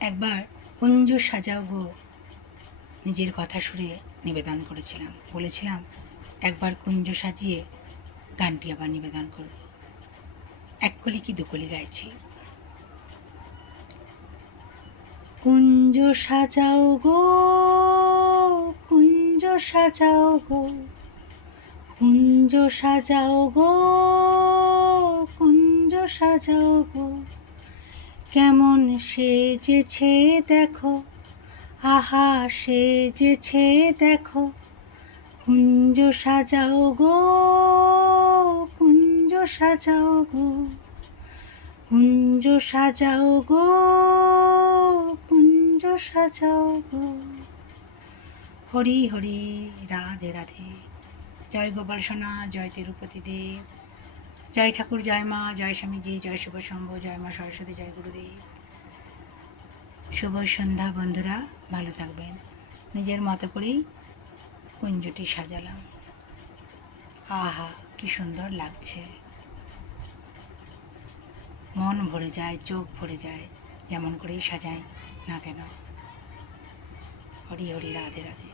একবার কুঞ্জ সাজাও গো নিজের কথা সুরে নিবেদন করেছিলাম, বলেছিলাম একবার কুঞ্জ সাজিয়ে গানটি আবার নিবেদন করব। এক কলি কি দুকলি গাইছি। কুঞ্জ সাজাও গো, কুঞ্জ সাজাও গো, কুঞ্জ সাজাও গো, কুঞ্জ সাজাও গো, কেমন সেজেছে দেখো, আহা সেজেছে দেখো, কুঞ্জ সাজাও গো, কুঞ্জ সাজাও গো, কুঞ্জ সাজাও গো, কুঞ্জ সাজাও গো। হরি হরি, রাধে রাধে। জয় গোপাল সোনা, জয় তিরুপতি দেব, জয় ঠাকুর, জয় মা, জয় স্বামীজি, জয় শুভ শম্ভ, জয় মা সরস্বতী, জয় গুরুদেব। শুভ সন্ধ্যা বন্ধুরা, ভালো থাকবেন। নিজের মতো করেই কুঞ্জটি সাজালাম। আহা কি সুন্দর লাগছে, মন ভরে যায়, চোখ ভরে যায়, যেমন করেই সাজাই না কেন। হরি হরি, রাধে রাধে।